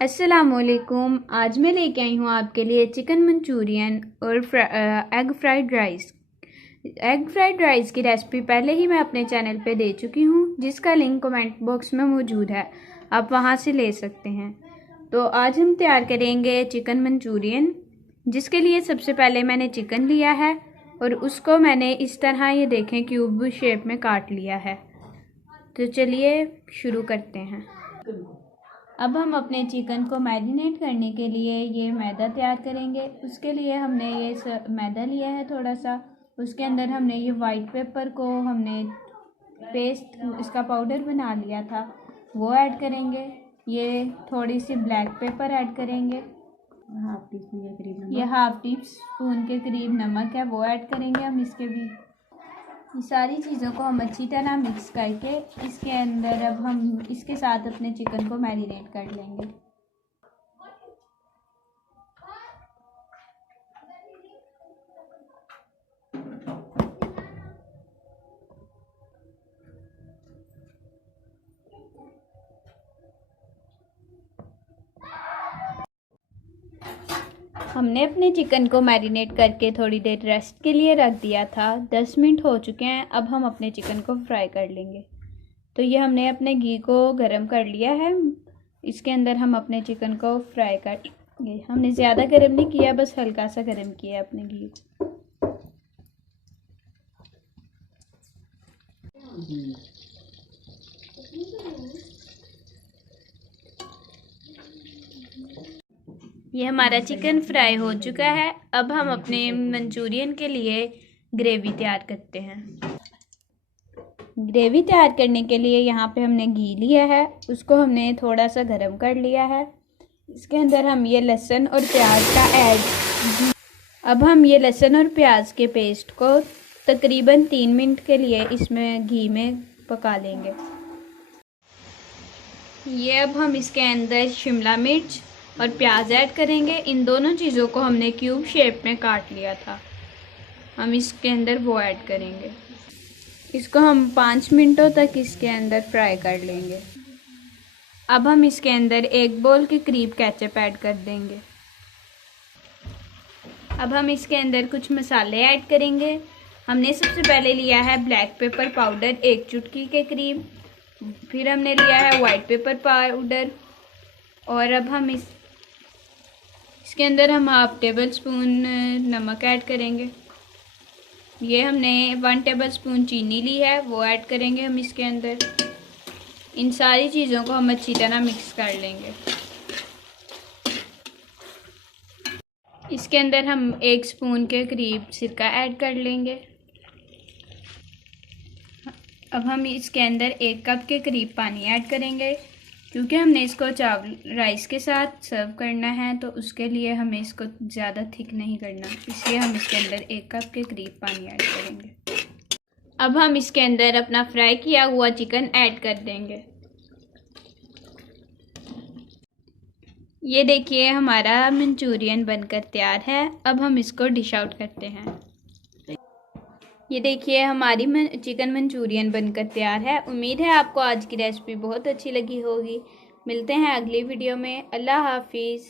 अस्सलामुअलैकुम। आज मैं लेके आई हूँ आपके लिए चिकन मंचूरियन और egg fried rice. Egg fried rice की रेसिपी पहले ही मैं अपने चैनल पे दे चुकी हूँ, जिसका लिंक कमेंट बॉक्स में मौजूद है, आप वहाँ से ले सकते हैं। तो आज हम तैयार करेंगे चिकन मंचूरियन, जिसके लिए सबसे पहले मैंने चिकन लिया है और उसको मैंने इस तरह ये देखें क्यूब शेप में काट लिया है। तो चलिए शुरू करते हैं। अब हम अपने चिकन को मैरिनेट करने के लिए ये मैदा तैयार करेंगे। उसके लिए हमने ये मैदा लिया है थोड़ा सा, उसके अंदर हमने ये वाइट पेपर को हमने पेस्ट इसका पाउडर बना लिया था वो ऐड करेंगे। ये थोड़ी सी ब्लैक पेपर ऐड करेंगे, ये हाफ टी स्पून के करीब नमक है वो ऐड करेंगे हम इसके भी। सारी चीज़ों को हम अच्छी तरह मिक्स करके इसके अंदर अब हम इसके साथ अपने चिकन को मैरिनेट कर लेंगे। हमने अपने चिकन को मैरिनेट करके थोड़ी देर रेस्ट के लिए रख दिया था। 10 मिनट हो चुके हैं। अब हम अपने चिकन को फ्राई कर लेंगे। तो ये हमने अपने घी को गरम कर लिया है, इसके अंदर हम अपने चिकन को फ्राई करेंगे। हमने ज़्यादा गरम नहीं किया, बस हल्का सा गरम किया अपने घी को। ये हमारा चिकन फ्राई हो चुका है। अब हम अपने मंचूरियन के लिए ग्रेवी तैयार करते हैं। ग्रेवी तैयार करने के लिए यहाँ पे हमने घी लिया है, उसको हमने थोड़ा सा गरम कर लिया है। इसके अंदर हम ये लहसुन और प्याज का अब हम ये लहसुन और प्याज के पेस्ट को तकरीबन 3 मिनट के लिए इसमें घी में पका लेंगे। ये अब हम इसके अंदर शिमला मिर्च और प्याज ऐड करेंगे। इन दोनों चीज़ों को हमने क्यूब शेप में काट लिया था, हम इसके अंदर वो ऐड करेंगे। इसको हम 5 मिनटों तक इसके अंदर फ्राई कर लेंगे। अब हम इसके अंदर 1 बोल के करीब केचप ऐड कर देंगे। अब हम इसके अंदर कुछ मसाले ऐड करेंगे। हमने सबसे पहले लिया है ब्लैक पेपर पाउडर 1 चुटकी के करीब, फिर हमने लिया है वाइट पेपर पाउडर, और अब हम इसके अंदर हम हाफ टेबल स्पून नमक ऐड करेंगे। ये हमने 1 टेबल स्पून चीनी ली है वो ऐड करेंगे हम इसके अंदर। इन सारी चीज़ों को हम अच्छी तरह मिक्स कर लेंगे। इसके अंदर हम 1 स्पून के करीब सिरका ऐड कर लेंगे। अब हम इसके अंदर 1 कप के करीब पानी ऐड करेंगे, क्योंकि हमने इसको चावल राइस के साथ सर्व करना है, तो उसके लिए हमें इसको ज़्यादा थिक नहीं करना, इसलिए हम इसके अंदर 1 कप के करीब पानी ऐड करेंगे। अब हम इसके अंदर अपना फ्राई किया हुआ चिकन ऐड कर देंगे। ये देखिए हमारा मंचूरियन बनकर तैयार है। अब हम इसको डिश आउट करते हैं। ये देखिए हमारी चिकन मंचूरियन बनकर तैयार है। उम्मीद है आपको आज की रेसिपी बहुत अच्छी लगी होगी। मिलते हैं अगली वीडियो में। अल्लाह हाफिज़।